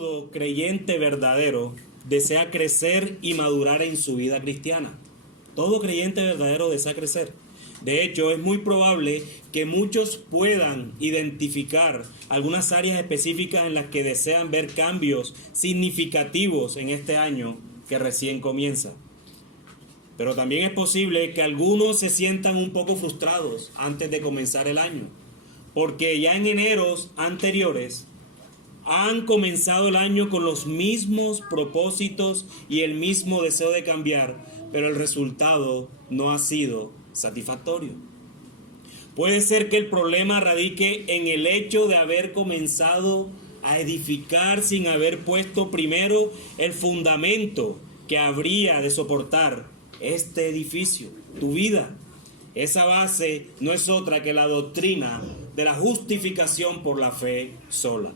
Todo creyente verdadero desea crecer y madurar en su vida cristiana. Todo creyente verdadero desea crecer. De hecho, es muy probable que muchos puedan identificar algunas áreas específicas en las que desean ver cambios significativos en este año que recién comienza. Pero también es posible que algunos se sientan un poco frustrados antes de comenzar el año, porque ya en eneros anteriores han comenzado el año con los mismos propósitos y el mismo deseo de cambiar, pero el resultado no ha sido satisfactorio. Puede ser que el problema radique en el hecho de haber comenzado a edificar sin haber puesto primero el fundamento que habría de soportar este edificio, tu vida. Esa base no es otra que la doctrina de la justificación por la fe sola.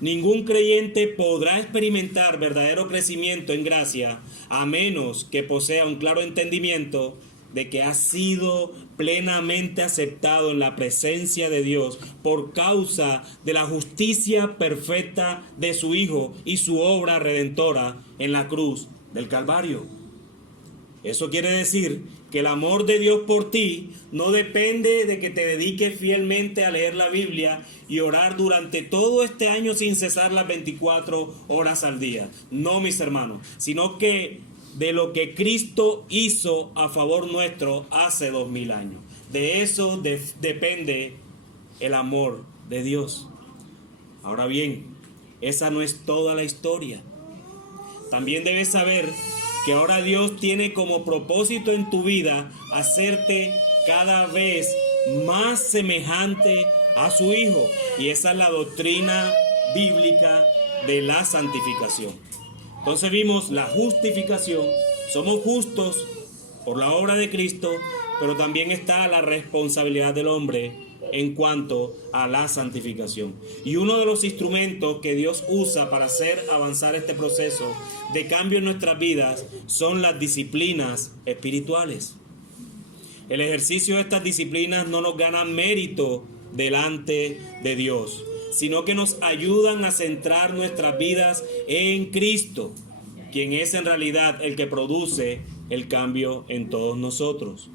Ningún creyente podrá experimentar verdadero crecimiento en gracia a menos que posea un claro entendimiento de que ha sido plenamente aceptado en la presencia de Dios por causa de la justicia perfecta de su Hijo y su obra redentora en la cruz del Calvario. Eso quiere decir que el amor de Dios por ti no depende de que te dediques fielmente a leer la Biblia y orar durante todo este año sin cesar las 24 horas al día. No, mis hermanos, sino que de lo que Cristo hizo a favor nuestro hace 2000 años. De eso depende el amor de Dios. Ahora bien, esa no es toda la historia. También debes saber que ahora Dios tiene como propósito en tu vida hacerte cada vez más semejante a su Hijo. Y esa es la doctrina bíblica de la santificación. Entonces vimos la justificación, somos justos por la obra de Cristo, pero también está la responsabilidad del hombre en cuanto a la santificación. Y uno de los instrumentos que Dios usa para hacer avanzar este proceso de cambio en nuestras vidas son las disciplinas espirituales. El ejercicio de estas disciplinas no nos gana mérito delante de Dios, sino que nos ayudan a centrar nuestras vidas en Cristo, quien es en realidad el que produce el cambio en todos nosotros.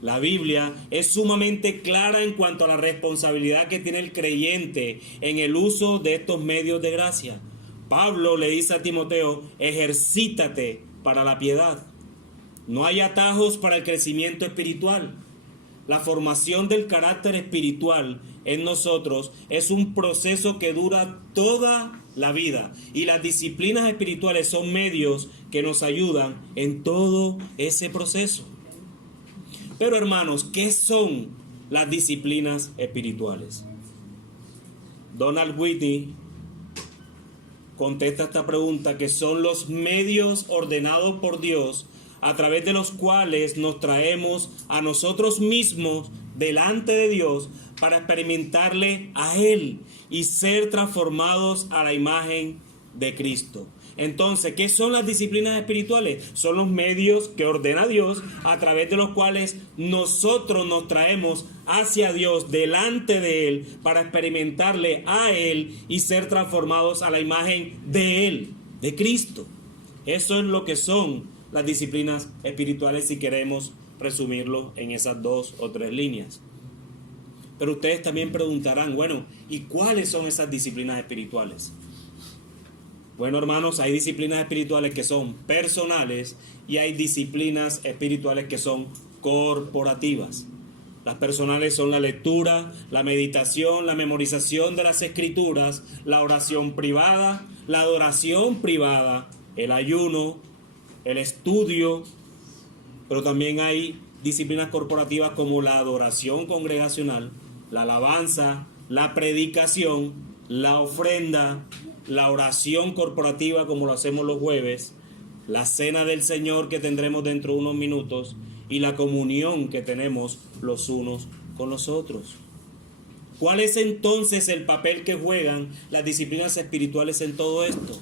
La Biblia es sumamente clara en cuanto a la responsabilidad que tiene el creyente en el uso de estos medios de gracia. Pablo le dice a Timoteo: ejercítate para la piedad. No hay atajos para el crecimiento espiritual. La formación del carácter espiritual en nosotros es un proceso que dura toda la vida, y las disciplinas espirituales son medios que nos ayudan en todo ese proceso. Pero hermanos, ¿qué son las disciplinas espirituales? Donald Whitney contesta esta pregunta, que son los medios ordenados por Dios a través de los cuales nos traemos a nosotros mismos delante de Dios para experimentarle a Él y ser transformados a la imagen de Cristo. Entonces, ¿qué son las disciplinas espirituales? Son los medios que ordena Dios a través de los cuales nosotros nos traemos hacia Dios, delante de Él, para experimentarle a Él y ser transformados a la imagen de Él, de Cristo. Eso es lo que son las disciplinas espirituales, si queremos resumirlo en esas 2 o 3 líneas. Pero ustedes también preguntarán, bueno, ¿y cuáles son esas disciplinas espirituales? Bueno, hermanos, hay disciplinas espirituales que son personales y hay disciplinas espirituales que son corporativas. Las personales son la lectura, la meditación, la memorización de las escrituras, la oración privada, la adoración privada, el ayuno, el estudio. Pero también hay disciplinas corporativas como la adoración congregacional, la alabanza, la predicación, la ofrenda, la oración corporativa como lo hacemos los jueves, la cena del Señor que tendremos dentro de unos minutos y la comunión que tenemos los unos con los otros. ¿Cuál es entonces el papel que juegan las disciplinas espirituales en todo esto?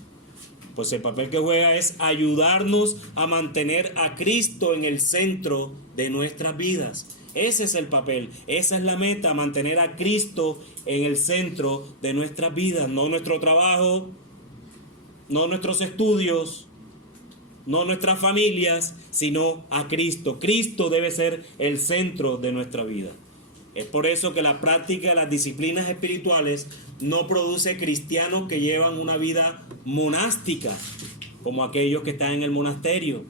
Pues el papel que juega es ayudarnos a mantener a Cristo en el centro de nuestras vidas. Ese es el papel, esa es la meta, mantener a Cristo en el centro de nuestras vidas, no nuestro trabajo, no nuestros estudios, no nuestras familias, sino a Cristo. Cristo debe ser el centro de nuestra vida. Es por eso que la práctica de las disciplinas espirituales no produce cristianos que llevan una vida monástica, como aquellos que están en el monasterio,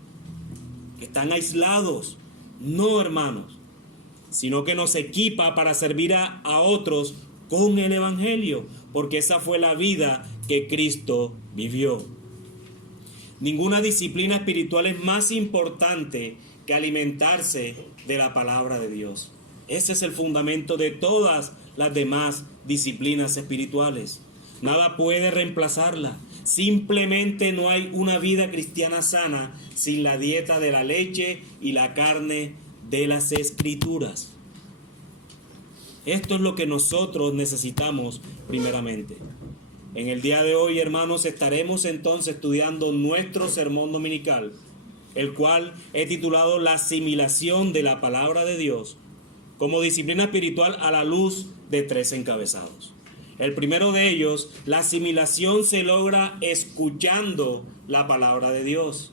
que están aislados. No, hermanos, sino que nos equipa para servir a otros con el Evangelio, porque esa fue la vida que Cristo vivió. Ninguna disciplina espiritual es más importante que alimentarse de la palabra de Dios. Ese es el fundamento de todas las demás disciplinas espirituales. Nada puede reemplazarla. Simplemente no hay una vida cristiana sana sin la dieta de la leche y la carne de las Escrituras. Esto es lo que nosotros necesitamos primeramente. En el día de hoy, hermanos, estaremos entonces estudiando nuestro sermón dominical, el cual he titulado La asimilación de la palabra de Dios como disciplina espiritual a la luz de 3 encabezados. El primero de ellos, la asimilación se logra escuchando la palabra de Dios.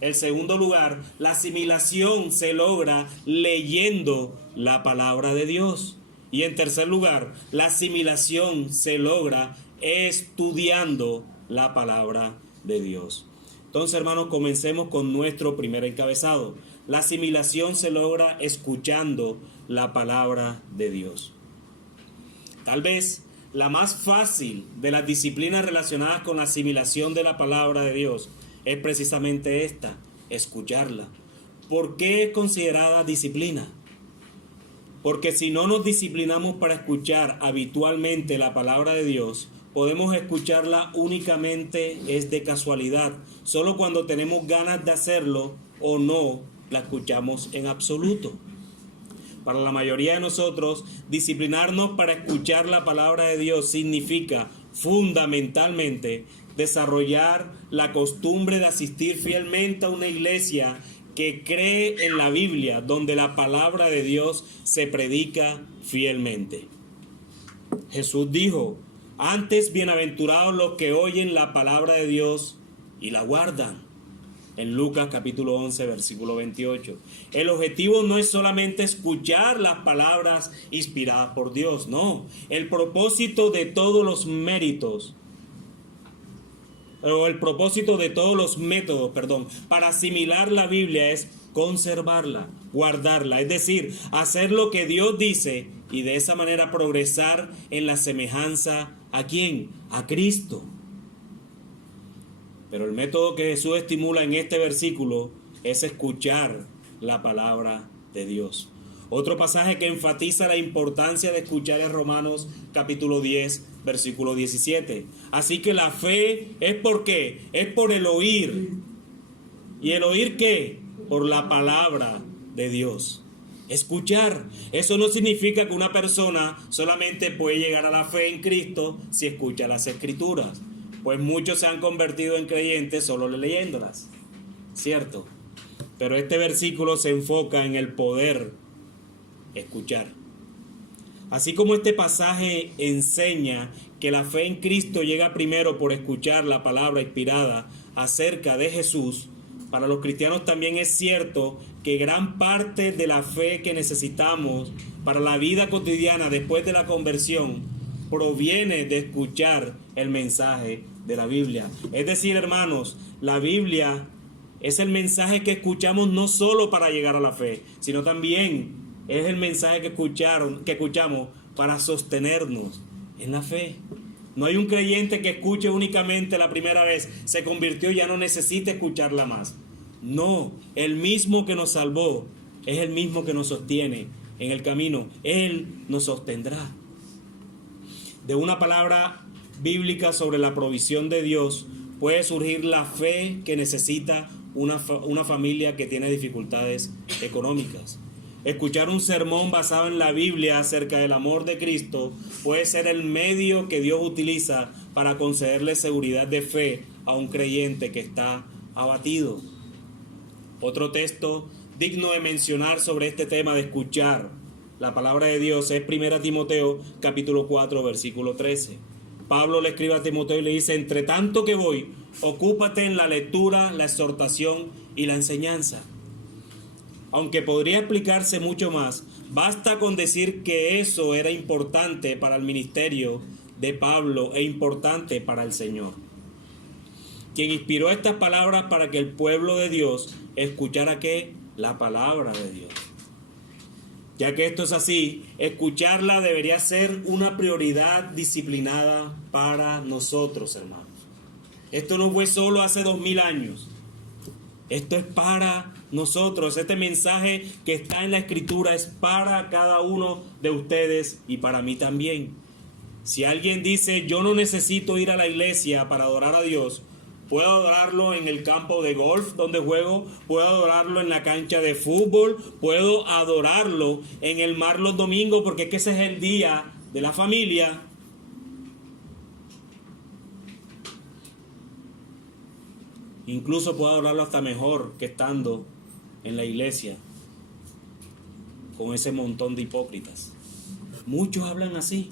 En segundo lugar, la asimilación se logra leyendo la palabra de Dios. Y en tercer lugar, la asimilación se logra estudiando la palabra de Dios. Entonces, hermanos, comencemos con nuestro primer encabezado. La asimilación se logra escuchando la palabra de Dios. Tal vez la más fácil de las disciplinas relacionadas con la asimilación de la palabra de Dios es precisamente esta, escucharla. ¿Por qué es considerada disciplina? Porque si no nos disciplinamos para escuchar habitualmente la palabra de Dios, podemos escucharla únicamente es de casualidad, solo cuando tenemos ganas de hacerlo o no la escuchamos en absoluto. Para la mayoría de nosotros, disciplinarnos para escuchar la palabra de Dios significa fundamentalmente desarrollar la costumbre de asistir fielmente a una iglesia que cree en la Biblia, donde la palabra de Dios se predica fielmente. Jesús dijo: antes bienaventurados los que oyen la palabra de Dios y la guardan. En Lucas capítulo 11, versículo 28. El objetivo no es solamente escuchar las palabras inspiradas por Dios, no. El propósito de todos los méritos, o el propósito de todos los métodos, para asimilar la Biblia es conservarla, guardarla, es decir, hacer lo que Dios dice y de esa manera progresar en la semejanza ¿a quién? A Cristo. Pero el método que Jesús estimula en este versículo es escuchar la palabra de Dios. Otro pasaje que enfatiza la importancia de escuchar es Romanos capítulo 10, versículo 17. Así que la fe es ¿por qué? Es por el oír. ¿Y el oír qué? Por la palabra de Dios. Escuchar. Eso no significa que una persona solamente puede llegar a la fe en Cristo si escucha las Escrituras. Pues muchos se han convertido en creyentes solo leyéndolas, ¿cierto? Pero este versículo se enfoca en el poder escuchar. Así como este pasaje enseña que la fe en Cristo llega primero por escuchar la palabra inspirada acerca de Jesús, para los cristianos también es cierto que gran parte de la fe que necesitamos para la vida cotidiana después de la conversión proviene de escuchar el mensaje de la Biblia. Es decir, hermanos, la Biblia es el mensaje que escuchamos no solo para llegar a la fe, sino también es el mensaje que escuchamos para sostenernos en la fe. No hay un creyente que escuche únicamente la primera vez, se convirtió y ya no necesita escucharla más. No, el mismo que nos salvó es el mismo que nos sostiene en el camino. Él nos sostendrá. De una palabra bíblica sobre la provisión de Dios puede surgir la fe que necesita una familia que tiene dificultades económicas. Escuchar un sermón basado en la Biblia acerca del amor de Cristo puede ser el medio que Dios utiliza para concederle seguridad de fe a un creyente que está abatido. Otro texto digno de mencionar sobre este tema de escuchar la palabra de Dios es 1 Timoteo capítulo 4 versículo 13. Pablo le escribe a Timoteo y le dice: entre tanto que voy, ocúpate en la lectura, la exhortación y la enseñanza. Aunque podría explicarse mucho más, basta con decir que eso era importante para el ministerio de Pablo e importante para el Señor, quien inspiró estas palabras para que el pueblo de Dios escuchara ¿qué? La palabra de Dios. Ya que esto es así, escucharla debería ser una prioridad disciplinada para nosotros, hermanos. Esto no fue solo hace 2000 años. Esto es para nosotros. Este mensaje que está en la Escritura es para cada uno de ustedes y para mí también. Si alguien dice: yo no necesito ir a la iglesia para adorar a Dios, puedo adorarlo en el campo de golf donde juego, puedo adorarlo en la cancha de fútbol, puedo adorarlo en el mar los domingos, porque es que ese es el día de la familia. Incluso puedo adorarlo hasta mejor que estando en la iglesia con ese montón de hipócritas. Muchos hablan así.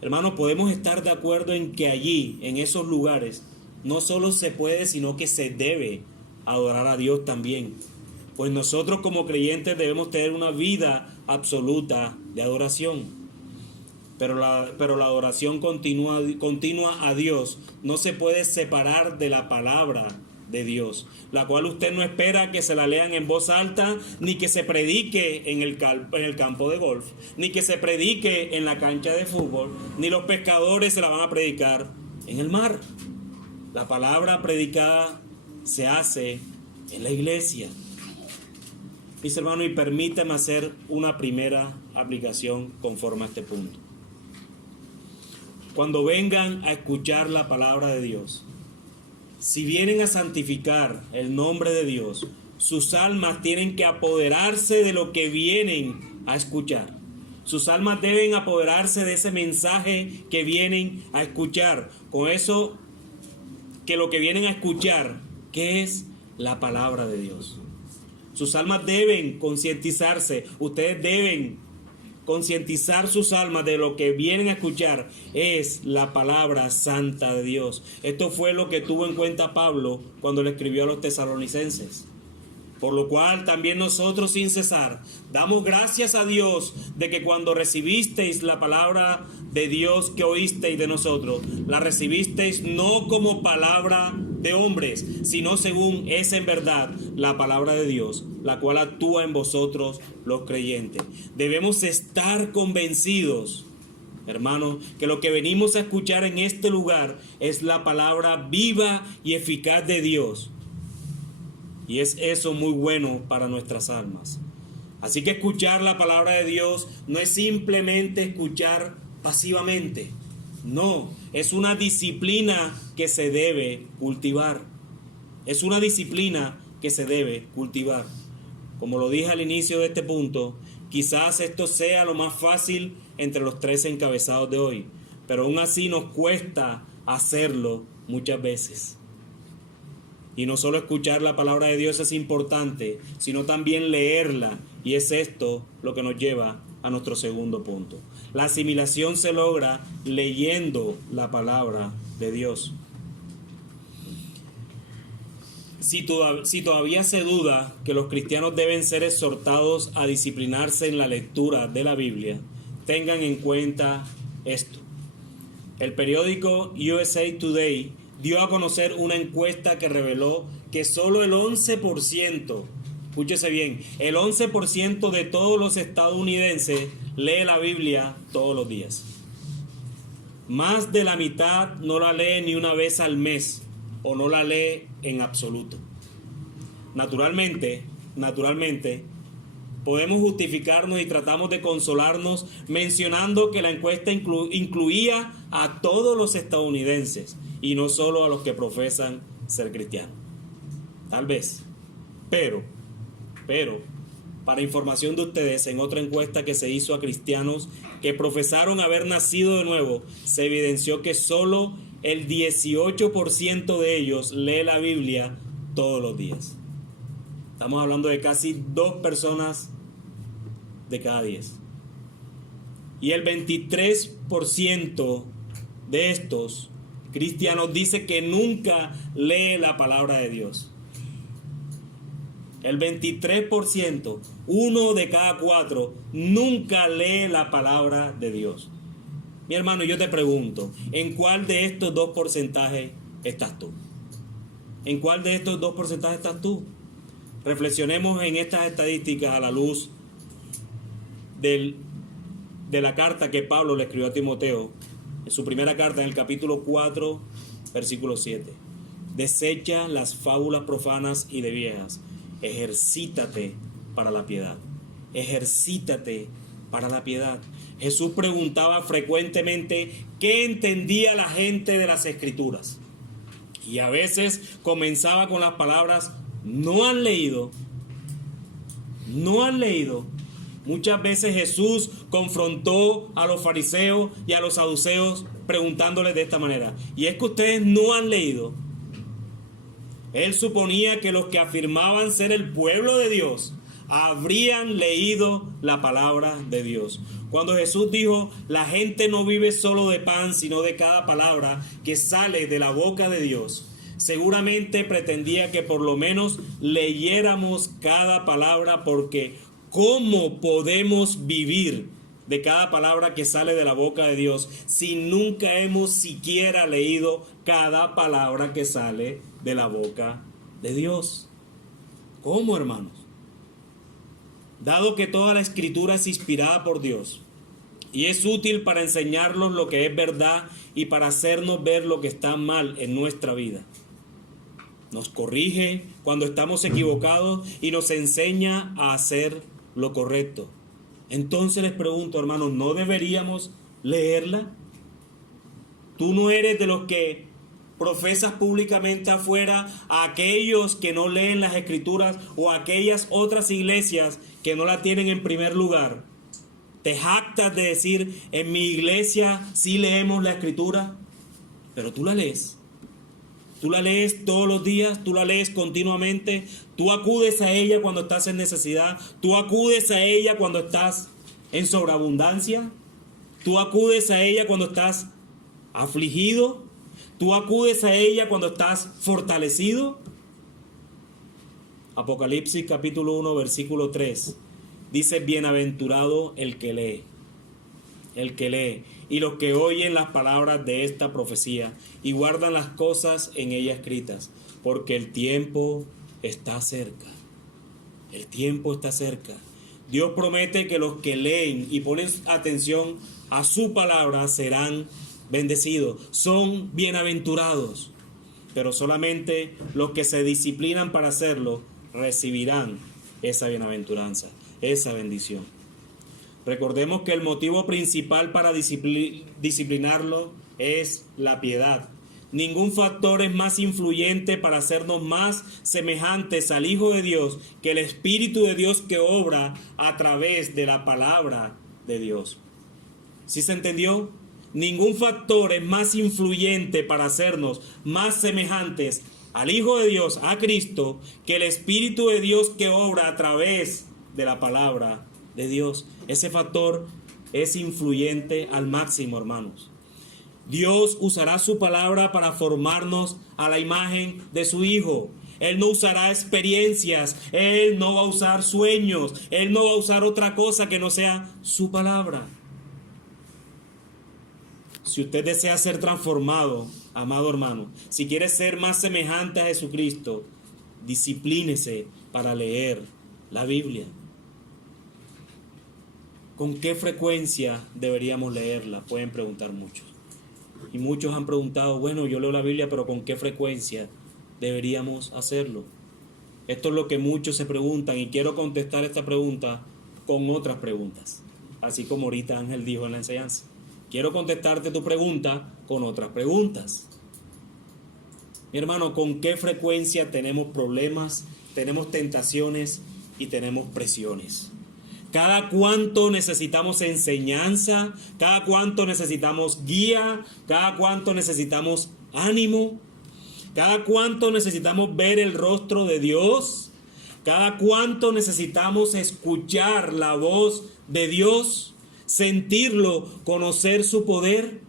Hermanos, podemos estar de acuerdo en que allí, en esos lugares, no solo se puede, sino que se debe adorar a Dios también. Pues nosotros como creyentes debemos tener una vida absoluta de adoración. Pero la adoración continua a Dios no se puede separar de la palabra de Dios, la cual usted no espera que se la lean en voz alta, ni que se predique en el campo de golf, ni que se predique en la cancha de fútbol, ni los pescadores se la van a predicar en el mar. La palabra predicada se hace en la iglesia. Mis hermanos, y permítame hacer una primera aplicación conforme a este punto. Cuando vengan a escuchar la palabra de Dios, si vienen a santificar el nombre de Dios, sus almas tienen que apoderarse de lo que vienen a escuchar. Sus almas deben apoderarse de ese mensaje que vienen a escuchar. Con eso, que lo que vienen a escuchar, ¿qué es? La palabra de Dios. Sus almas deben concientizarse. Ustedes deben concientizar sus almas de lo que vienen a escuchar es la palabra santa de Dios. Esto fue lo que tuvo en cuenta Pablo cuando le escribió a los tesalonicenses. Por lo cual también nosotros sin cesar damos gracias a Dios de que cuando recibisteis la palabra de Dios que oísteis de nosotros, la recibisteis no como palabra de hombres, sino según es en verdad la palabra de Dios, la cual actúa en vosotros los creyentes. Debemos estar convencidos, hermanos, que lo que venimos a escuchar en este lugar es la palabra viva y eficaz de Dios. Y es eso muy bueno para nuestras almas. Así que escuchar la palabra de Dios no es simplemente escuchar pasivamente. No, es una disciplina que se debe cultivar. Es una disciplina que se debe cultivar. Como lo dije al inicio de este punto, quizás esto sea lo más fácil entre los 13 encabezados de hoy, pero aún así nos cuesta hacerlo muchas veces. Y no solo escuchar la palabra de Dios es importante, sino también leerla. Y es esto lo que nos lleva a nuestro segundo punto. La asimilación se logra leyendo la palabra de Dios. Si todavía se duda que los cristianos deben ser exhortados a disciplinarse en la lectura de la Biblia, tengan en cuenta esto. El periódico USA Today dio a conocer una encuesta que reveló que solo el 11%, escúchese bien, el 11% de todos los estadounidenses lee la Biblia todos los días. Más de la mitad no la lee ni una vez al mes o no la lee en absoluto. Naturalmente, podemos justificarnos y tratamos de consolarnos mencionando que la encuesta incluía a todos los estadounidenses y no solo a los que profesan ser cristianos. Tal vez. Pero, para información de ustedes, en otra encuesta que se hizo a cristianos que profesaron haber nacido de nuevo, se evidenció que solo el 18% de ellos lee la Biblia todos los días. Estamos hablando de casi 2 personas de cada 10. Y el 23% de estos cristianos dice que nunca lee la palabra de Dios. El 23%, 1 de cada 4, nunca lee la palabra de Dios. Mi hermano, yo te pregunto, ¿en cuál de estos dos porcentajes estás tú? ¿En cuál de estos dos porcentajes estás tú? Reflexionemos en estas estadísticas a la luz de la carta que Pablo le escribió a Timoteo, en su primera carta, en el capítulo 4, versículo 7. Desecha las fábulas profanas y de viejas. Ejercítate para la piedad. Ejercítate para la piedad. Jesús preguntaba frecuentemente qué entendía la gente de las Escrituras. Y a veces comenzaba con las palabras, ¿no han leído? ¿No han leído? Muchas veces Jesús confrontó a los fariseos y a los saduceos preguntándoles de esta manera, ¿y es que ustedes no han leído? Él suponía que los que afirmaban ser el pueblo de Dios habrían leído la palabra de Dios. Cuando Jesús dijo, la gente no vive solo de pan, sino de cada palabra que sale de la boca de Dios, seguramente pretendía que por lo menos leyéramos cada palabra, porque ¿cómo podemos vivir de cada palabra que sale de la boca de Dios si nunca hemos siquiera leído cada palabra que sale de la boca de Dios? ¿Cómo, hermanos? Dado que toda la Escritura es inspirada por Dios y es útil para enseñarnos lo que es verdad y para hacernos ver lo que está mal en nuestra vida, nos corrige cuando estamos equivocados y nos enseña a hacer lo correcto. Entonces les pregunto, hermanos, ¿no deberíamos leerla? Tú no eres de los que profesas públicamente afuera a aquellos que no leen las Escrituras o a aquellas otras iglesias que no la tienen en primer lugar. Te jactas de decir, en mi iglesia sí leemos la Escritura, pero tú la lees. Tú la lees todos los días, tú la lees continuamente, tú acudes a ella cuando estás en necesidad, tú acudes a ella cuando estás en sobreabundancia, tú acudes a ella cuando estás afligido, tú acudes a ella cuando estás fortalecido. Apocalipsis capítulo 1, versículo 3, dice, bienaventurado el que lee, y los que oyen las palabras de esta profecía y guardan las cosas en ella escritas, porque el tiempo está cerca. El tiempo está cerca. Dios promete que los que leen y ponen atención a su palabra serán bendecidos, son bienaventurados, pero solamente los que se disciplinan para hacerlo recibirán esa bienaventuranza, esa bendición. Recordemos que el motivo principal para disciplinarlo es la piedad. Ningún factor es más influyente para hacernos más semejantes al Hijo de Dios que el Espíritu de Dios que obra a través de la palabra de Dios. ¿Sí se entendió? Ningún factor es más influyente para hacernos más semejantes al Hijo de Dios, a Cristo, que el Espíritu de Dios que obra a través de la palabra de Dios. Ese factor es influyente al máximo, hermanos. Dios usará su palabra para formarnos a la imagen de su Hijo. Él no usará experiencias, Él no va a usar sueños, Él no va a usar otra cosa que no sea su palabra. Si usted desea ser transformado, amado hermano, si quiere ser más semejante a Jesucristo, disciplínese para leer la Biblia. ¿Con qué frecuencia deberíamos leerla? Pueden preguntar muchos. Y muchos han preguntado, bueno, yo leo la Biblia, pero ¿con qué frecuencia deberíamos hacerlo? Esto es lo que muchos se preguntan y quiero contestar esta pregunta con otras preguntas. Así como ahorita Ángel dijo en la enseñanza. Quiero contestarte tu pregunta con otras preguntas. Mi hermano, ¿con qué frecuencia tenemos problemas, tenemos tentaciones y tenemos presiones? Cada cuánto necesitamos enseñanza, cada cuánto necesitamos guía, cada cuánto necesitamos ánimo, cada cuánto necesitamos ver el rostro de Dios, cada cuánto necesitamos escuchar la voz de Dios. sentirlo, conocer su poder?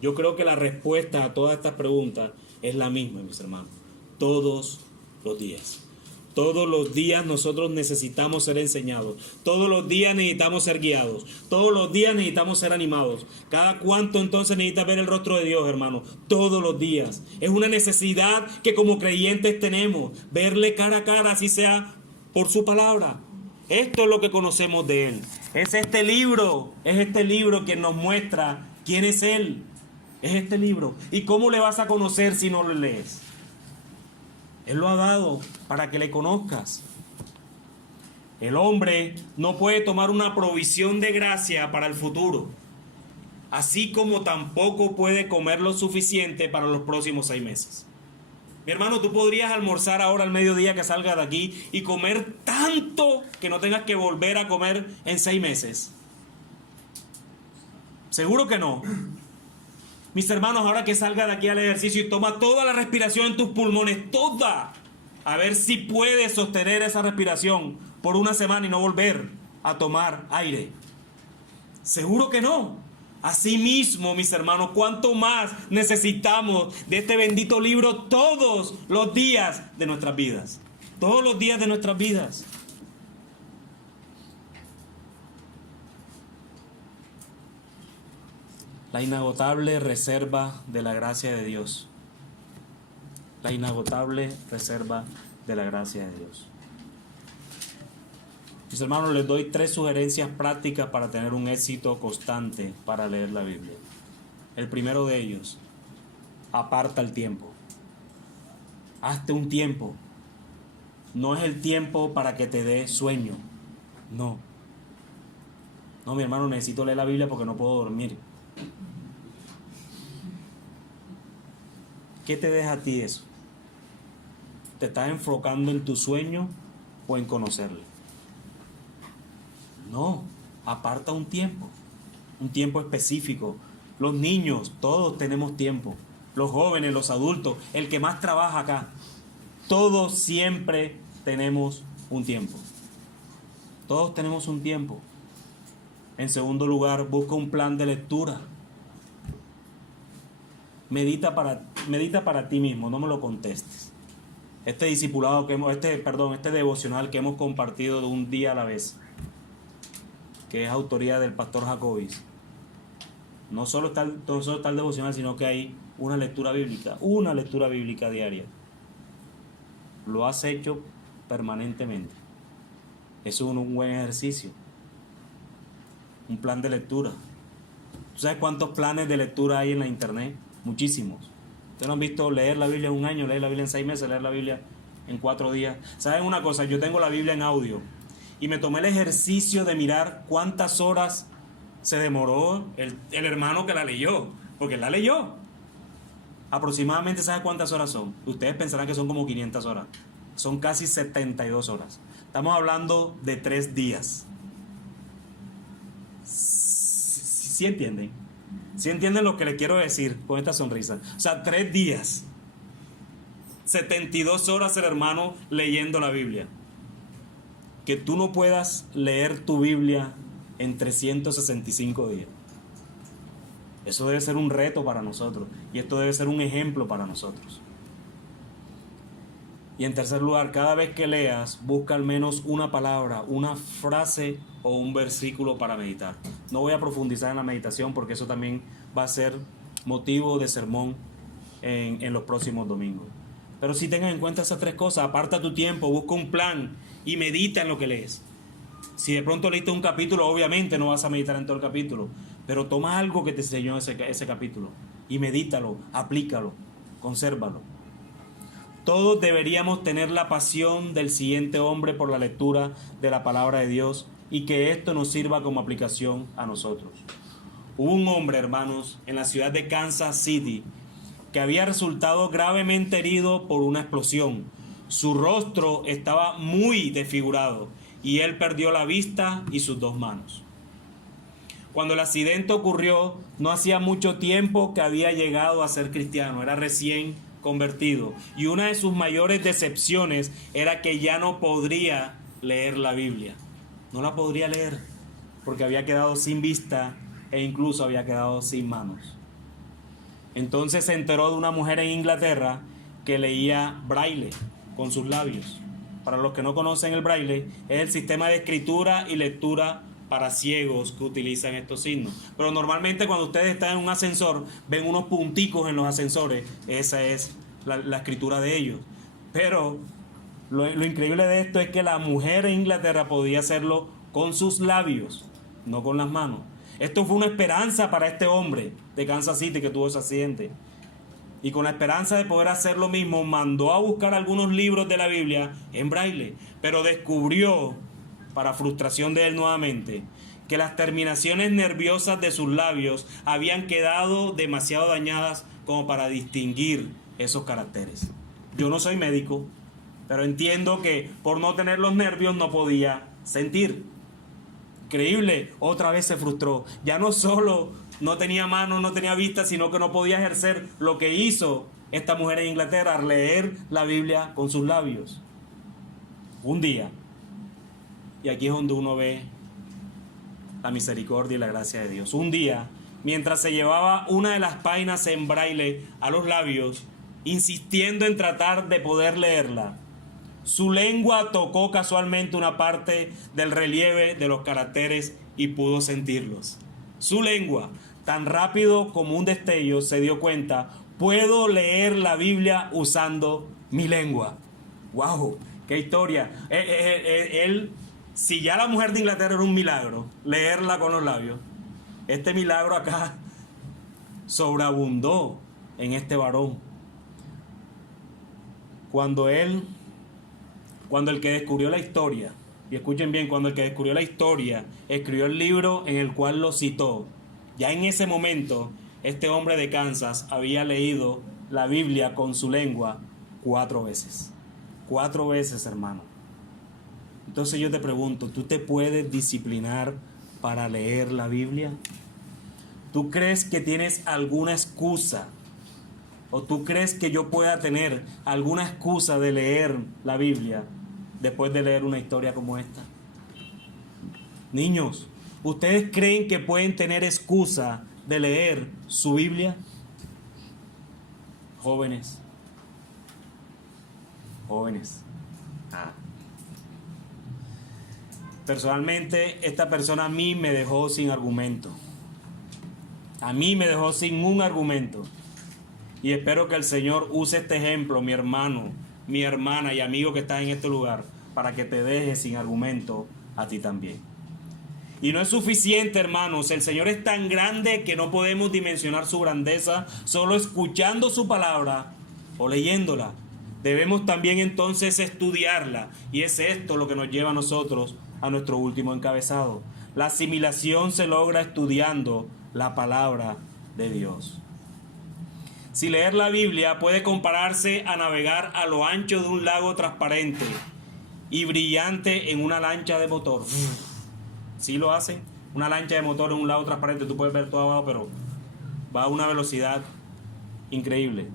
Yo creo que la respuesta a todas estas preguntas es la misma, mis hermanos. Todos los días. Todos los días nosotros necesitamos ser enseñados. Todos los días necesitamos ser guiados. Todos los días necesitamos ser animados. ¿Cada cuánto entonces necesitas ver el rostro de Dios, hermano? Todos los días. Es una necesidad que como creyentes tenemos. Verle cara a cara, así sea por su palabra. Esto es lo que conocemos de Él. Es este libro que nos muestra quién es Él. Es este libro. ¿Y cómo le vas a conocer si no lo lees? Él lo ha dado para que le conozcas. El hombre no puede tomar una provisión de gracia para el futuro, así como tampoco puede comer lo suficiente para los próximos 6 meses. Mi hermano, tú podrías almorzar ahora al mediodía que salgas de aquí y comer tanto que no tengas que volver a comer en 6 meses. Seguro que no. Mis hermanos, ahora que salga de aquí al ejercicio y toma toda la respiración en tus pulmones, toda, a ver si puedes sostener esa respiración por una semana y no volver a tomar aire. Seguro que no. Asimismo, mis hermanos, ¿cuánto más necesitamos de este bendito libro todos los días de nuestras vidas? Todos los días de nuestras vidas. La inagotable reserva de la gracia de Dios. La inagotable reserva de la gracia de Dios. Mis hermanos, les doy 3 sugerencias prácticas para tener un éxito constante para leer la Biblia. El primero de ellos, aparta el tiempo. Hazte un tiempo. No es el tiempo para que te dé sueño. No. No, mi hermano, necesito leer la Biblia porque no puedo dormir. ¿Qué te deja a ti eso? ¿Te estás enfocando en tu sueño o en conocerle? No, aparta un tiempo específico. Los niños, todos tenemos tiempo. Los jóvenes, los adultos, el que más trabaja acá. Todos siempre tenemos un tiempo. Todos tenemos un tiempo. En segundo lugar, busca un plan de lectura. Medita para ti mismo, no me lo contestes. Este discipulado este devocional que hemos compartido de un día a la vez, que es autoría del pastor Jacobis. No solo está el devocional, sino que hay una lectura bíblica diaria. Lo has hecho permanentemente. Eso es un buen ejercicio. Un plan de lectura. ¿Tú sabes cuántos planes de lectura hay en la internet? Muchísimos. Ustedes no han visto leer la Biblia en un año, leer la Biblia en 6 meses, leer la Biblia en 4 días. ¿Saben una cosa? Yo tengo la Biblia en audio y me tomé el ejercicio de mirar cuántas horas se demoró el hermano que la leyó, porque él la leyó. Aproximadamente, ¿sabe cuántas horas son? Ustedes pensarán que son como 500 horas. Son casi 72 horas. Estamos hablando de 3 días. ¿Sí entienden? ¿Sí entienden lo que les quiero decir con esta sonrisa? O sea, 3 días. 72 horas el hermano leyendo la Biblia. Que tú no puedas leer tu Biblia en 365 días. Eso debe ser un reto para nosotros. Y esto debe ser un ejemplo para nosotros. Y en tercer lugar, cada vez que leas, busca al menos una palabra, una frase o un versículo para meditar. No voy a profundizar en la meditación porque eso también va a ser motivo de sermón en los próximos domingos. Pero sí tengan en cuenta esas 3 cosas. Aparta tu tiempo, busca un plan y medita en lo que lees. Si de pronto leíste un capítulo, obviamente no vas a meditar en todo el capítulo, pero toma algo que te enseñó ese capítulo y medítalo, aplícalo, consérvalo. Todos deberíamos tener la pasión del siguiente hombre por la lectura de la palabra de Dios y que esto nos sirva como aplicación a nosotros. Hubo un hombre, hermanos, en la ciudad de Kansas City que había resultado gravemente herido por una explosión. Su rostro estaba muy desfigurado y él perdió la vista y sus 2 manos. Cuando el accidente ocurrió, no hacía mucho tiempo que había llegado a ser cristiano, era recién convertido. Y una de sus mayores decepciones era que ya no podría leer la Biblia. No la podría leer. porque había quedado sin vista e incluso había quedado sin manos. Entonces se enteró de una mujer en Inglaterra que leía braille con sus labios. Para los que no conocen el braille, es el sistema de escritura y lectura para ciegos que utilizan estos signos. Pero normalmente cuando ustedes están en un ascensor, ven unos punticos en los ascensores. Esa es la escritura de ellos. Pero lo increíble de esto es que la mujer en Inglaterra podía hacerlo con sus labios, no con las manos. Esto fue una esperanza para este hombre de Kansas City que tuvo ese accidente. Y con la esperanza de poder hacer lo mismo, mandó a buscar algunos libros de la Biblia en braille, pero descubrió, para frustración de él nuevamente, que las terminaciones nerviosas de sus labios habían quedado demasiado dañadas como para distinguir esos caracteres. Yo no soy médico, pero entiendo que por no tener los nervios no podía sentir. Increíble, otra vez se frustró. Ya no solo no tenía manos, no tenía vista, sino que no podía ejercer lo que hizo esta mujer en Inglaterra, leer la Biblia con sus labios. Un día, y aquí es donde uno ve la misericordia y la gracia de Dios. Un día, mientras se llevaba una de las páginas en braille a los labios, insistiendo en tratar de poder leerla, su lengua tocó casualmente una parte del relieve de los caracteres y pudo sentirlos. Su lengua, tan rápido como un destello, se dio cuenta: puedo leer la Biblia usando mi lengua. ¡Wow! ¡Qué historia! Si ya la mujer de Inglaterra era un milagro, leerla con los labios, este milagro acá sobreabundó en este varón. Cuando el que descubrió la historia, y escuchen bien, cuando el que descubrió la historia escribió el libro en el cual lo citó, ya en ese momento este hombre de Kansas había leído la Biblia con su lengua 4 veces. 4 veces, hermano. Entonces yo te pregunto, ¿tú te puedes disciplinar para leer la Biblia? ¿Tú crees que tienes alguna excusa? ¿O tú crees que yo pueda tener alguna excusa de leer la Biblia después de leer una historia como esta? Niños, ¿ustedes creen que pueden tener excusa de leer su Biblia? Jóvenes. Personalmente, esta persona a mí me dejó sin argumento. A mí me dejó sin un argumento. Y espero que el Señor use este ejemplo, mi hermano, mi hermana y amigo que está en este lugar, para que te deje sin argumento a ti también. Y no es suficiente, hermanos. El Señor es tan grande que no podemos dimensionar su grandeza solo escuchando su palabra o leyéndola. Debemos también entonces estudiarla. Y es esto lo que nos lleva a nosotros a nuestro último encabezado. La asimilación se logra estudiando la palabra de Dios. Si leer la Biblia puede compararse a navegar a lo ancho de un lago transparente y brillante en una lancha de motor. ¿Sí lo hace? Una lancha de motor en un lago transparente, tú puedes ver todo abajo, pero va a una velocidad increíble.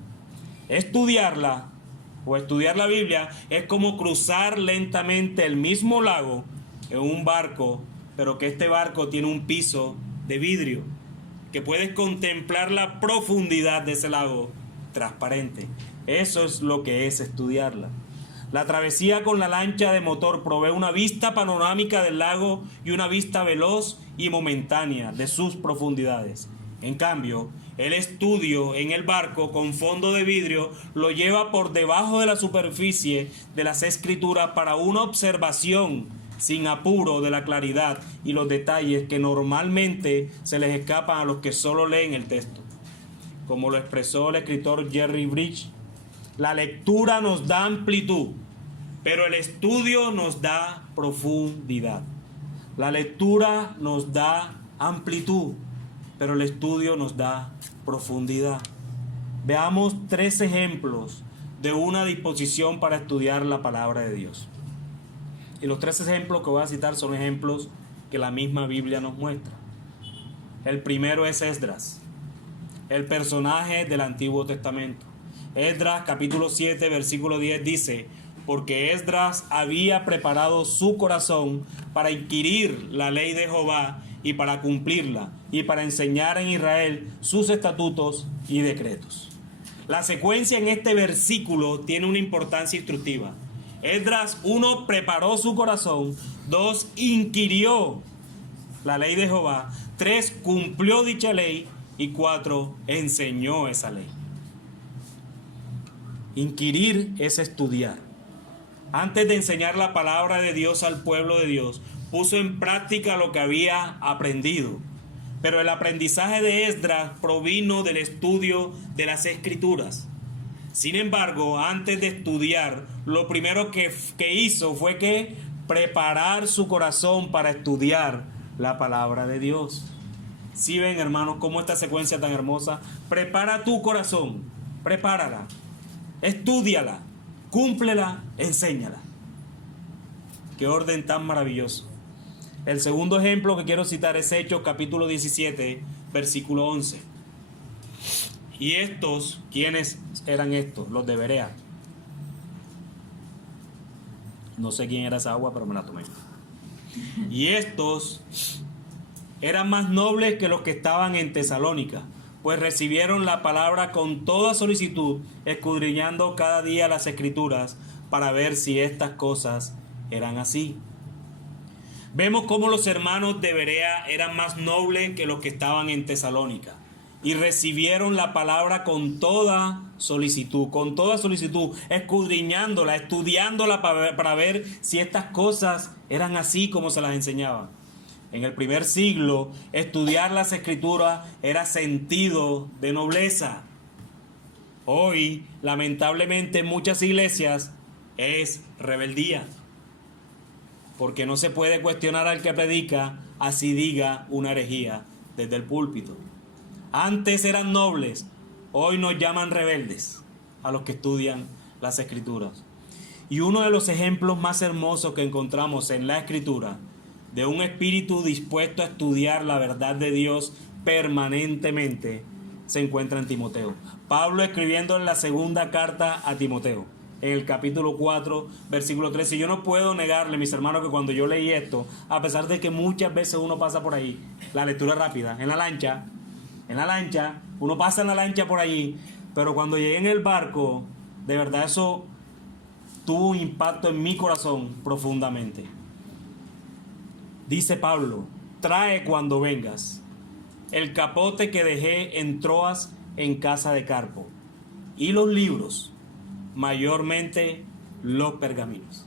Estudiarla o estudiar la Biblia es como cruzar lentamente el mismo lago en un barco, pero que este barco tiene un piso de vidrio, que puedes contemplar la profundidad de ese lago transparente. Eso es lo que es estudiarla. La travesía con la lancha de motor provee una vista panorámica del lago y una vista veloz y momentánea de sus profundidades. En cambio, el estudio en el barco con fondo de vidrio lo lleva por debajo de la superficie de las escrituras para una observación sin apuro de la claridad y los detalles que normalmente se les escapan a los que solo leen el texto. Como lo expresó el escritor Jerry Bridge, la lectura nos da amplitud, pero el estudio nos da profundidad. La lectura nos da amplitud, pero el estudio nos da profundidad. Veamos 3 ejemplos de una disposición para estudiar la palabra de Dios. Y los 3 ejemplos que voy a citar son ejemplos que la misma Biblia nos muestra. El primero es Esdras, el personaje del Antiguo Testamento. Esdras capítulo 7 versículo 10 dice: porque Esdras había preparado su corazón para inquirir la ley de Jehová y para cumplirla, y para enseñar en Israel sus estatutos y decretos. La secuencia en este versículo tiene una importancia instructiva. Esdras, 1, preparó su corazón. 2, inquirió la ley de Jehová. 3, cumplió dicha ley. Y 4, enseñó esa ley. Inquirir es estudiar. Antes de enseñar la palabra de Dios al pueblo de Dios, puso en práctica lo que había aprendido. Pero el aprendizaje de Esdras provino del estudio de las Escrituras. Sin embargo, antes de estudiar, lo primero que hizo fue que preparar su corazón para estudiar la palabra de Dios. ¿Sí ven, hermanos, cómo esta secuencia tan hermosa? Prepara tu corazón, prepárala, estúdiala, cúmplela, enséñala. Qué orden tan maravilloso. El segundo ejemplo que quiero citar es Hechos capítulo 17, versículo 11. Y estos, ¿quiénes eran estos? Los de Berea. No sé quién era esa agua, pero me la tomé. Y estos eran más nobles que los que estaban en Tesalónica, pues recibieron la palabra con toda solicitud, escudriñando cada día las Escrituras para ver si estas cosas eran así. Vemos cómo los hermanos de Berea eran más nobles que los que estaban en Tesalónica y recibieron la palabra con toda solicitud, escudriñándola, estudiándola para ver si estas cosas eran así como se las enseñaban. En el primer siglo, estudiar las Escrituras era sentido de nobleza. Hoy, lamentablemente, en muchas iglesias es rebeldía, porque no se puede cuestionar al que predica, así diga una herejía desde el púlpito. Antes eran nobles, hoy nos llaman rebeldes a los que estudian las Escrituras. Y uno de los ejemplos más hermosos que encontramos en la Escritura de un espíritu dispuesto a estudiar la verdad de Dios permanentemente se encuentra en Timoteo. Pablo escribiendo en la segunda carta a Timoteo, en el capítulo 4, versículo 13. Y yo no puedo negarle, mis hermanos, que cuando yo leí esto, a pesar de que muchas veces uno pasa por ahí, la lectura rápida, en la lancha, uno pasa en la lancha por allí, pero cuando llegué en el barco, de verdad eso tuvo un impacto en mi corazón profundamente. Dice Pablo: trae cuando vengas el capote que dejé en Troas en casa de Carpo, y los libros, mayormente los pergaminos.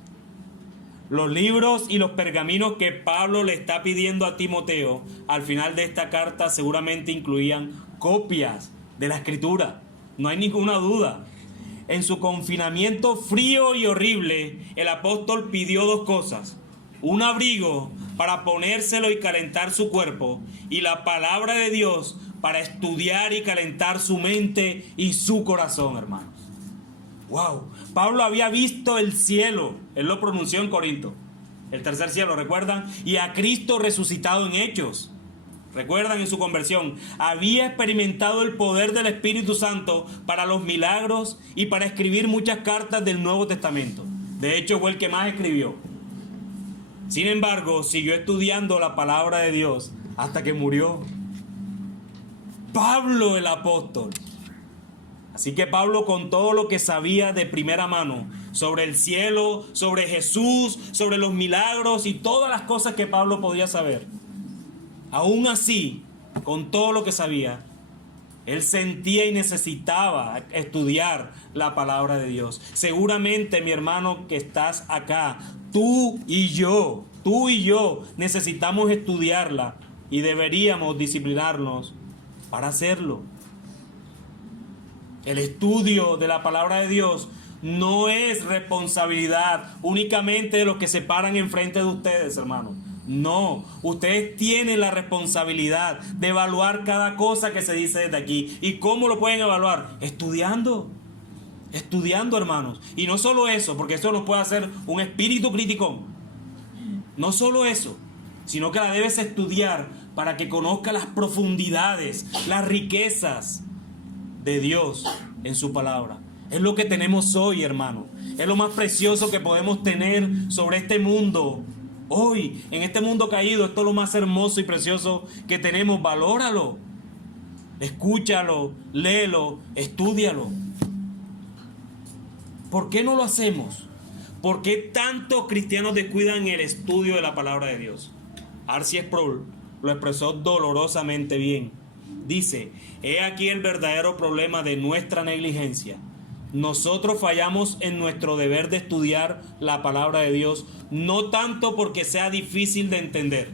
Los libros y los pergaminos que Pablo le está pidiendo a Timoteo al final de esta carta seguramente incluían copias de la Escritura, no hay ninguna duda. En su confinamiento frío y horrible, el apóstol pidió dos cosas: un abrigo para ponérselo y calentar su cuerpo, y la palabra de Dios para estudiar y calentar su mente y su corazón, hermanos. ¡Wow! Pablo había visto el cielo, él lo pronunció en Corinto, el tercer cielo, ¿recuerdan? Y a Cristo resucitado en Hechos, ¿recuerdan? En su conversión, había experimentado el poder del Espíritu Santo para los milagros y para escribir muchas cartas del Nuevo Testamento. De hecho, fue el que más escribió. Sin embargo, siguió estudiando la palabra de Dios hasta que murió. Pablo el apóstol. Así que Pablo, con todo lo que sabía de primera mano sobre el cielo, sobre Jesús, sobre los milagros y todas las cosas que Pablo podía saber, aún así, con todo lo que sabía, él sentía y necesitaba estudiar la palabra de Dios. Seguramente, mi hermano que estás acá, tú y yo necesitamos estudiarla y deberíamos disciplinarnos para hacerlo. El estudio de la palabra de Dios no es responsabilidad únicamente de los que se paran enfrente de ustedes, hermanos. No, ustedes tienen la responsabilidad de evaluar cada cosa que se dice desde aquí. ¿Y cómo lo pueden evaluar? Estudiando, hermanos. Y no solo eso, porque eso nos puede hacer un espíritu crítico. No solo eso, sino que la debes estudiar para que conozca las profundidades, las riquezas de Dios en su palabra. Es lo que tenemos hoy, hermano. Es lo más precioso que podemos tener sobre este mundo. Hoy, en este mundo caído, esto es lo más hermoso y precioso que tenemos. Valóralo. Escúchalo, léelo, estúdialo. ¿Por qué no lo hacemos? ¿Por qué tantos cristianos descuidan el estudio de la palabra de Dios? R.C. Sproul lo expresó dolorosamente bien. Dice: he aquí el verdadero problema de nuestra negligencia. Nosotros fallamos en nuestro deber de estudiar la palabra de Dios, no tanto porque sea difícil de entender,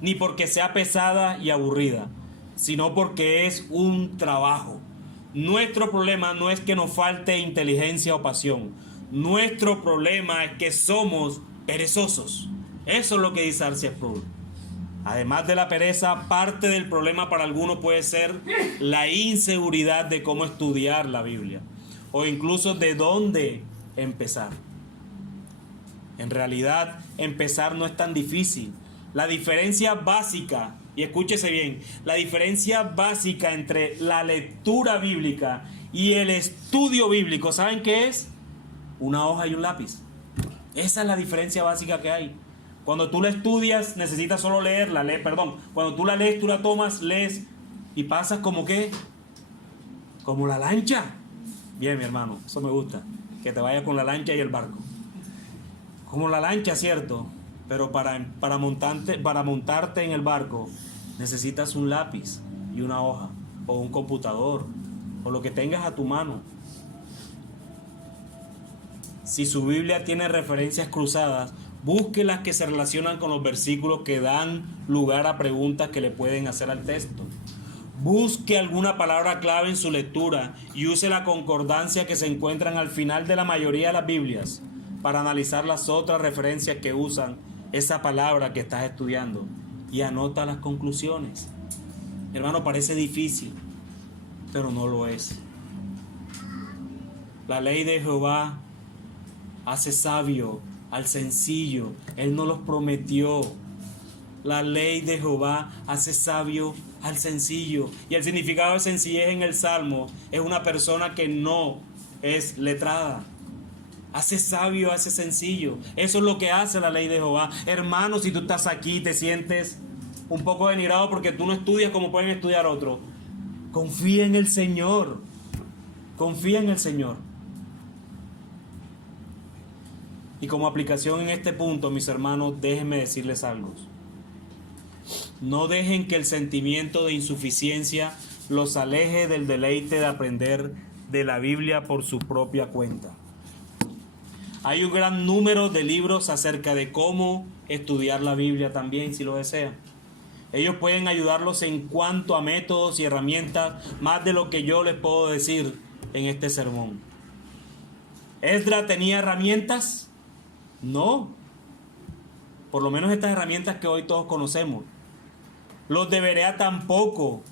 ni porque sea pesada y aburrida, sino porque es un trabajo. Nuestro problema no es que nos falte inteligencia o pasión. Nuestro problema es que somos perezosos. Eso es lo que dice R.C. Sproul. Además de la pereza, parte del problema para algunos puede ser la inseguridad de cómo estudiar la Biblia, o incluso de dónde empezar. En realidad, empezar no es tan difícil. La diferencia básica, y escúchese bien, la diferencia básica entre la lectura bíblica y el estudio bíblico, ¿saben qué es? Una hoja y un lápiz. Esa es la diferencia básica que hay. Cuando tú la estudias, necesitas solo leerla. Cuando tú la lees, tú la tomas, lees y pasas como ¿qué? Como la lancha. Bien, mi hermano, eso me gusta. Que te vayas con la lancha y el barco. Como la lancha, ¿cierto? Pero para montarte en el barco, necesitas un lápiz y una hoja, o un computador, o lo que tengas a tu mano. Si su Biblia tiene referencias cruzadas, busque las que se relacionan con los versículos que dan lugar a preguntas que le pueden hacer al texto. Busque alguna palabra clave en su lectura y use la concordancia que se encuentran al final de la mayoría de las Biblias para analizar las otras referencias que usan esa palabra que estás estudiando, y anota las conclusiones. Hermano, parece difícil, pero no lo es. La ley de Jehová hace sabio al sencillo. Él no los prometió. La ley de Jehová hace sabio al sencillo. Y el significado de sencillez en el Salmo es una persona que no es letrada. Hace sabio, hace sencillo. Eso es lo que hace la ley de Jehová. Hermano, si tú estás aquí y te sientes un poco denigrado porque tú no estudias como pueden estudiar otros, confía en el Señor. Confía en el Señor. Y como aplicación en este punto, mis hermanos, déjenme decirles algo. No dejen que el sentimiento de insuficiencia los aleje del deleite de aprender de la Biblia por su propia cuenta. Hay un gran número de libros acerca de cómo estudiar la Biblia también, si lo desean. Ellos pueden ayudarlos en cuanto a métodos y herramientas, más de lo que yo les puedo decir en este sermón. ¿Esdras tenía herramientas? No. Por lo menos estas herramientas que hoy todos conocemos. Los de Berea tampoco.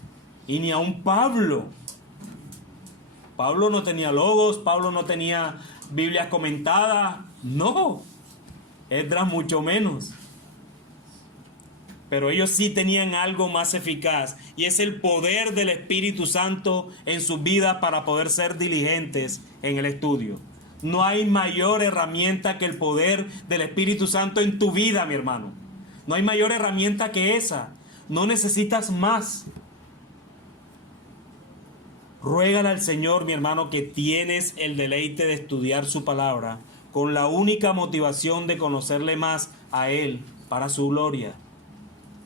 Y ni aun Pablo. Pablo no tenía logos, Pablo no tenía Biblias comentadas. No. Esdras mucho menos. Pero ellos sí tenían algo más eficaz, y es el poder del Espíritu Santo en sus vidas para poder ser diligentes en el estudio. No hay mayor herramienta que el poder del Espíritu Santo en tu vida, mi hermano. No hay mayor herramienta que esa. No necesitas más. Ruégale al Señor, mi hermano, que tienes el deleite de estudiar su palabra con la única motivación de conocerle más a Él para su gloria.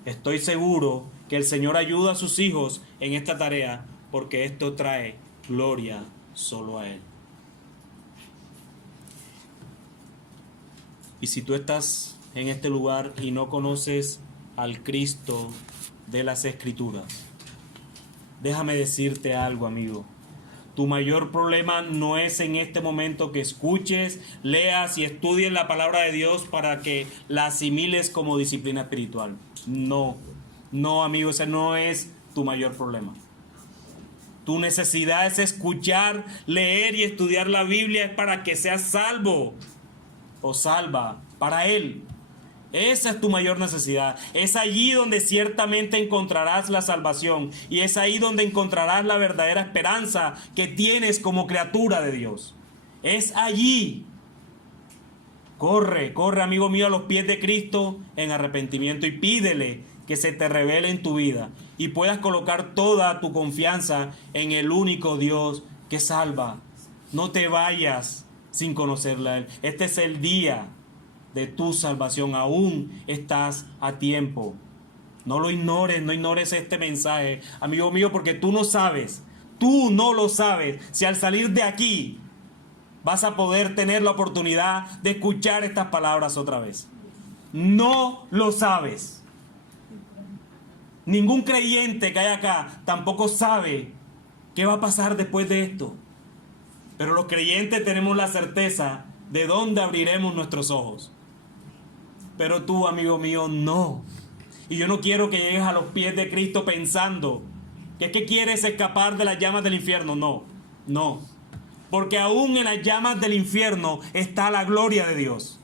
Estoy seguro que el Señor ayuda a sus hijos en esta tarea, porque esto trae gloria solo a Él. Y si tú estás en este lugar y no conoces al Cristo de las Escrituras, déjame decirte algo, amigo. Tu mayor problema no es en este momento que escuches, leas y estudies la palabra de Dios para que la asimiles como disciplina espiritual. No, amigo, ese no es tu mayor problema. Tu necesidad es escuchar, leer y estudiar la Biblia es para que seas salvo o salva para Él. Esa es tu mayor necesidad. Es allí donde ciertamente encontrarás la salvación. Y es ahí donde encontrarás la verdadera esperanza que tienes como criatura de Dios. Es allí. Corre, corre, amigo mío, a los pies de Cristo en arrepentimiento y pídele que se te revele en tu vida y puedas colocar toda tu confianza en el único Dios que salva. No te vayas sin conocerle a Él. Este es el día de tu salvación. Aún estás a tiempo. No lo ignores, no ignores este mensaje, amigo mío, porque tú no sabes, tú no lo sabes si al salir de aquí vas a poder tener la oportunidad de escuchar estas palabras otra vez. No lo sabes. Ningún creyente que hay acá tampoco sabe qué va a pasar después de esto. Pero los creyentes tenemos la certeza de dónde abriremos nuestros ojos. Pero tú, amigo mío, no. Y yo no quiero que llegues a los pies de Cristo pensando que es que quieres escapar de las llamas del infierno. No, no. Porque aún en las llamas del infierno está la gloria de Dios.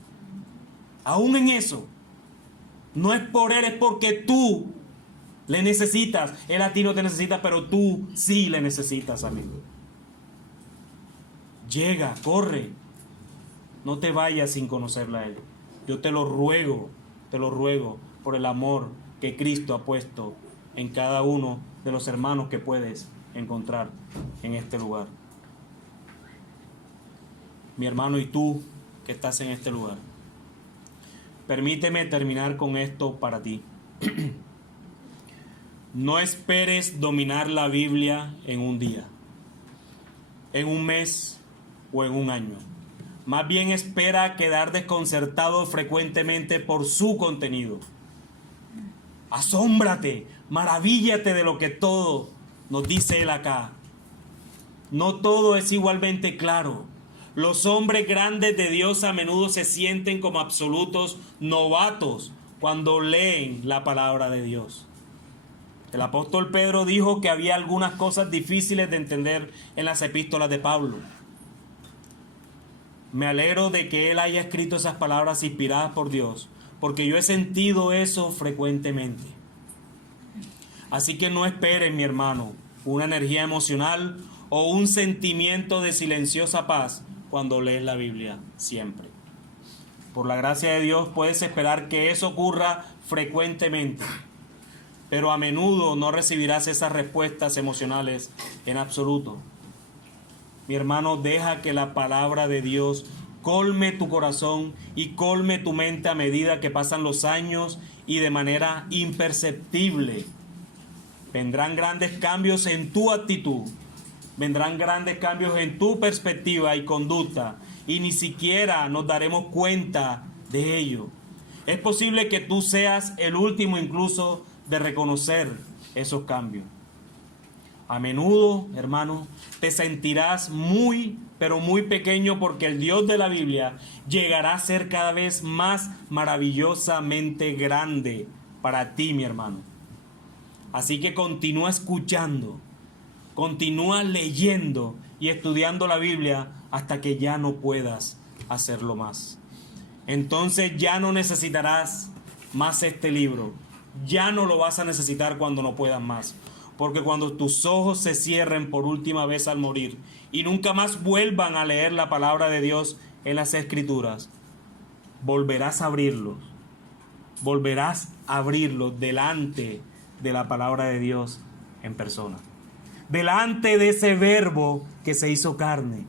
Aún en eso. No es por Él, es porque tú le necesitas. Él a ti no te necesita, pero tú sí le necesitas, amigo. Llega, corre. No te vayas sin conocerle a Él. Yo te lo ruego por el amor que Cristo ha puesto en cada uno de los hermanos que puedes encontrar en este lugar. Mi hermano y tú que estás en este lugar, permíteme terminar con esto para ti. No esperes dominar la Biblia en un día, en un mes o en un año. Más bien espera quedar desconcertado frecuentemente por su contenido. Asómbrate, maravíllate de lo que todo nos dice Él acá. No todo es igualmente claro. Los hombres grandes de Dios a menudo se sienten como absolutos novatos cuando leen la palabra de Dios. El apóstol Pedro dijo que había algunas cosas difíciles de entender en las epístolas de Pablo. Me alegro de que él haya escrito esas palabras inspiradas por Dios, porque yo he sentido eso frecuentemente. Así que no esperes, mi hermano, una energía emocional o un sentimiento de silenciosa paz cuando lees la Biblia, siempre. Por la gracia de Dios puedes esperar que eso ocurra frecuentemente, pero a menudo no recibirás esas respuestas emocionales en absoluto. Mi hermano, deja que la palabra de Dios colme tu corazón y colme tu mente a medida que pasan los años y de manera imperceptible. Vendrán grandes cambios en tu actitud, vendrán grandes cambios en tu perspectiva y conducta, y ni siquiera nos daremos cuenta de ello. Es posible que tú seas el último incluso de reconocer esos cambios. A menudo, hermano, te sentirás muy, pero muy pequeño porque el Dios de la Biblia llegará a ser cada vez más maravillosamente grande para ti, mi hermano. Así que continúa escuchando, continúa leyendo y estudiando la Biblia hasta que ya no puedas hacerlo más. Entonces ya no necesitarás más este libro. Ya no lo vas a necesitar cuando no puedas más. Porque cuando tus ojos se cierren por última vez al morir y nunca más vuelvan a leer la palabra de Dios en las Escrituras, volverás a abrirlos. Volverás a abrirlos delante de la palabra de Dios en persona. Delante de ese verbo que se hizo carne.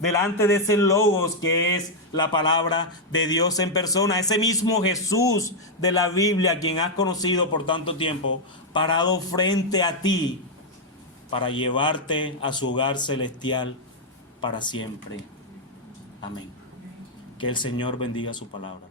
Delante de ese logos que es la palabra de Dios en persona. Ese mismo Jesús de la Biblia, quien has conocido por tanto tiempo, parado frente a ti para llevarte a su hogar celestial para siempre. Amén. Que el Señor bendiga su palabra.